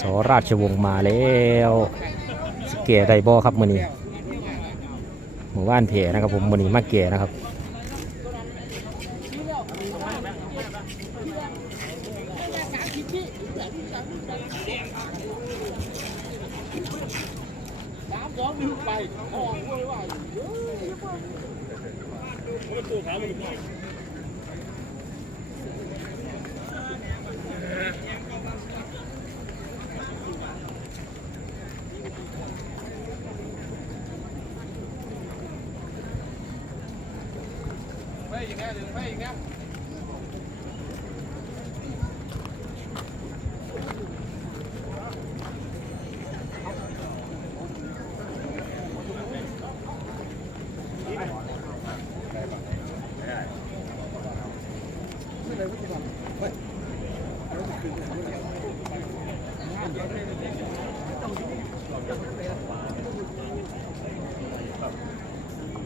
สราชวงศ์มาแล้วสเกตไดบอครับมือนี้หมู่บ้านเพนะครับผมมือนี้มาเกนะครับ กลาง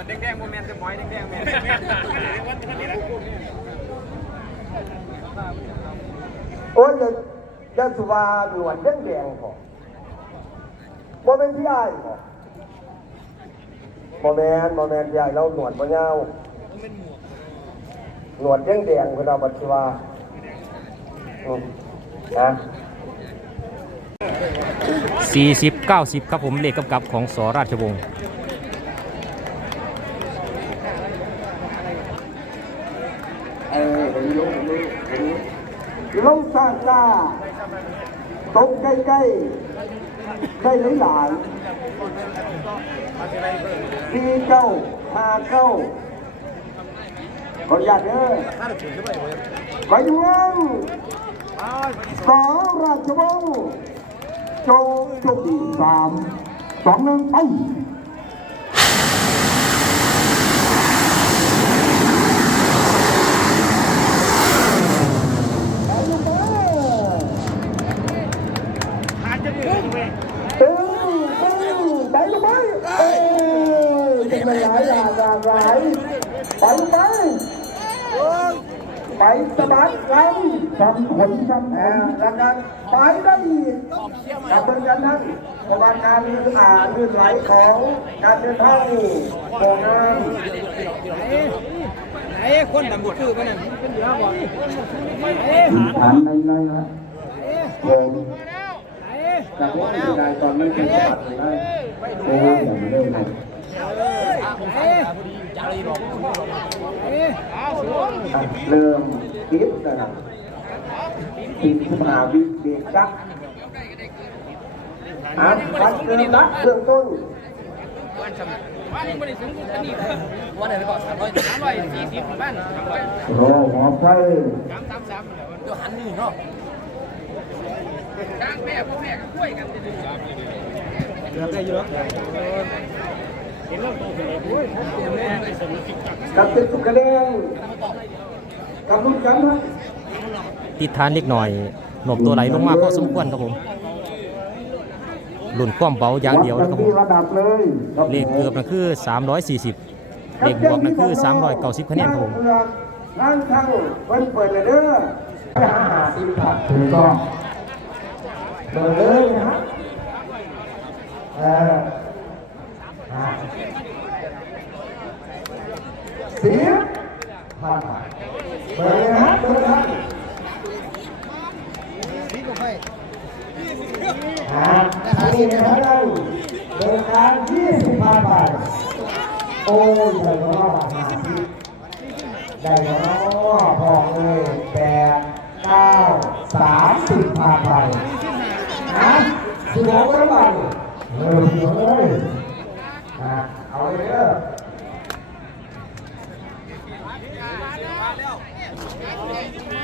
วันแดงๆโมเมนต์จะมอยแดงๆแม่วันโอ้ยย่าสุวาหนวดแดงๆพอบ่เป็นพี่ไอ้พอบ่แมนบ่แมนพี่ไอ้ายเราหนวดบ่ยาหนวดแดงแดงๆเพิ่นเอาบัดสิว่าอืมนะ40 90 ครับผมเลขกำกับของสอราชวงศ์ เออเห็นอยู่เห็นอยู่เห็นอยู่ลงสร้างกล้าตกใกล้ๆได้หลายๆสี่เก้าหาเก้าขออนุญาตเด้อไปดูเองสองราชวงศ์โจโชคดีสามสองหนึ่งไป ตึงตึงไปลงไปเอ้ยเป็นหลายหลากหลากหลาย ไปไปไปสะบัดกันทำผลทำแผลแล้วกันไปได้อีกกับเป็นกันทั้งประวัติการอ่าลื่นไหลของการเดินทางของงานไอ้คนดำบุตรคือกันน่ะเป็นเหลือบ่ไอ้ฐานในในนะผมจากว่าที่ได้ตอนนั้นเป็นสะบัดเลยนโอ้ยอย่างนี้เลย เริ่มคิดนะครับคิดมหาวิเดกักอะพัดเริ่มนักเริ่มต้นวันนี้บ่ได้สูงอันนี้วันไหนก็300 340บ้านโรหัวไฟ333เดี๋ยวหันนี่เนาะกลางแม่พ่อแม่ก็คุยกันเลือกได้เยอะ กับกับติดทุกคะแนนกับรุ่นกันนะติดทานเล็กหน่อย หนบตัวไหลลงมาพอสมควรครับผมรุ่นความเบาอย่างเดียวนะครับผมระดับเลยครับเลขเกือบนั่นคือ 340 เลขบวกนั่นคือ 390คะแนนครับผมทางทางเปิดเปิดเลยเด้อไปหาหาสิบผัดถูกต้องเบิกเลยนะครับเอออะ สิบพันบาทเบิกเลยนะครับเบิกเลยครับอ่าอันนี้นะครับเบิกการยี่สิบพันบาทโอ้ยใหญ่กว่าเราบาทห้าสิได้แล้วพอกเลยแปดเก้าสามสิบผ่านไปนะสิบหกแล้วไปเออสิบหกเลยอะเอาเลยเด้อ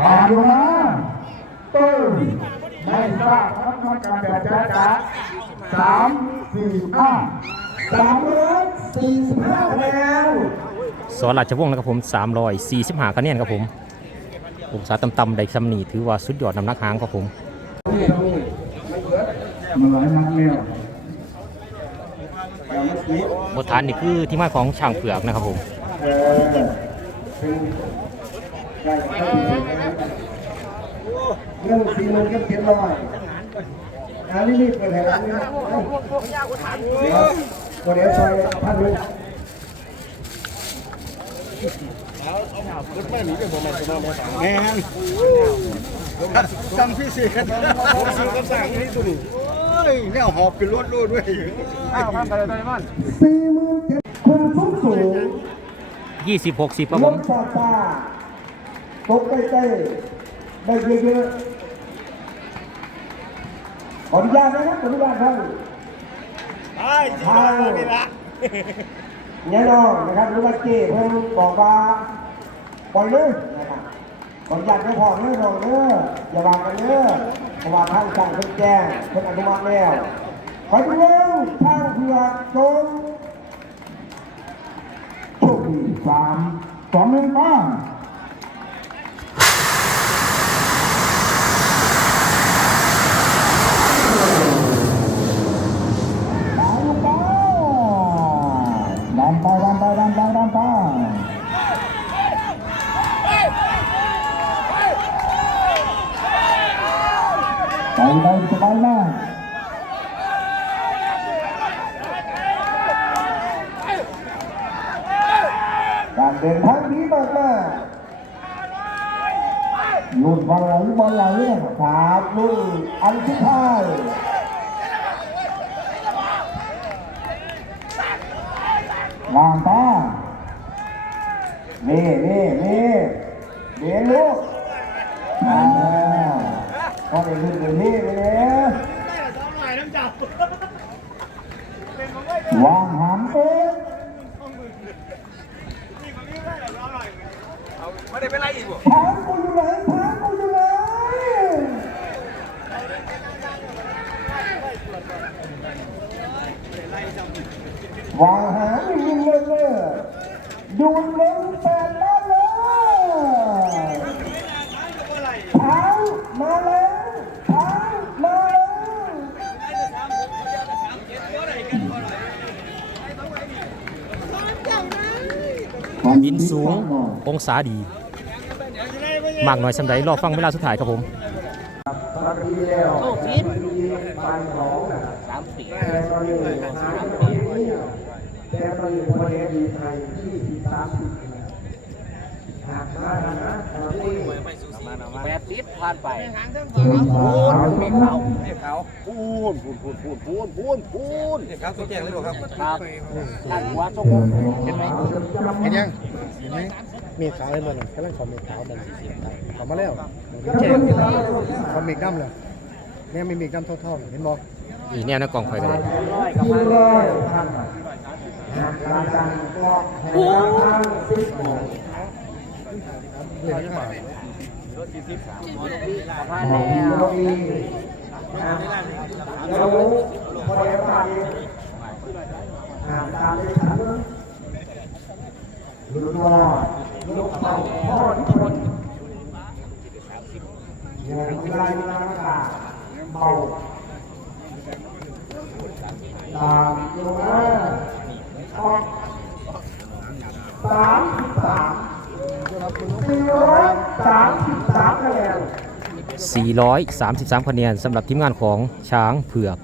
ตามอยู่นะตื้อไม่ทราบคณะกรรมการแบบจ้าจ้าสามสี่ห้าสามร้อยสี่สิบห้าคะแนนสอนราชวงศ์นะครับผม345คะแนนครับผมองศาต่ำๆได้ซ้ำนีถือว่าสุดยอดน้ำหนักหางครับผมมันหลายนักแล้วบทฐานนี่คือที่มาของช่างเผือกนะครับผม ไปเลยนะเรื่องสี่โมงเก็เก็บร้อยอันนี้นี่เปิดแถวนี้นะเดี๋ยวเดี๋ยวซอยพันหนึ่งแม่งจำพี่สิครับผมซื้อกระสังนี่ตัวนี้โอ้ยแนวหอบเป็นรถรูดด้วยสี่หมื่นเจ็ดคุณสูงสูง20 60ครับลผม มซาซาตกใกล้ๆได้เยอะๆขออนุญาตนะครับขออนุญาตครับไอ้จีนนี่ละเนี่ยน้องนะครับหรือว่าเจ้เพิ่นบอกว่าปล่อยเลยนะครับขออนุญาตไม่พอเนื้อน้องเนื้ออย่าวางกันเนื้อเพราะว่าทางสั่งเพิ่นแจ้งเพิ่นอนุมัติแล้วขอดูเรื่องทางเผือกจงโชคดีสามสองหนึ่งป้าดันไปดันไปดันไปดันไปไปไปสบายมากการ เดินทางดีมากมาลุ่นบอลไหลบอลไหลนะครับลุ่นอันสุดท้ายวางตานี่นี่นี่เดี๋ยวลูกอ่าพอได้ขึ้นไปนี่ไปเลยวางหามเอ๊ะ ไม่ได้เป็นไรอีกบ่ถามกูอยู่ไหนถามกูอยู่ไหนวางหางยิงเลยเลยดูเล็งแปดด้านเลยเท้ามาแล้วเท้ามาแล้วบินสูงองศาดี มากน้อยสำใดรอฟังเวลาสุดท้ายครับผมปกติแล้วโอ้ฟิตปลายสองสามปีแต่ตอนนี้สามปี แต่ตอนนี้ประเทศไทยยี่สิบสามสิบหากมานะนะแปดสิบผ่านไปไม่เขาพูนพูนพูนพูนพูนพูนพูนครับตัวแจ้งเลยบ่ครับครับท่านหัวทรงเห็นไหมเห็นยังเห็นไหมมีขาวให้มันกำลังขอมีขาวมันขอมาแล้วแจ้งขอมีดำเลยเนี่ยมีมีดำเท่าๆเห็นบอกอีกแนวนะกองไฟก็ได้ที่ร้ ยพันหากการจังก็แห่งทางสิบโมงเรียนยังไงผ่านแล้วเรามีนะเราพอได้มาดีหากการได้ฉันลุกว่าลุกเป่าพ่อทุกคนอย่างไรมาตาเมาตามลงมาออกสามสิบสาม 433 คะแนนสำหรับทีมงานของช้างเผือก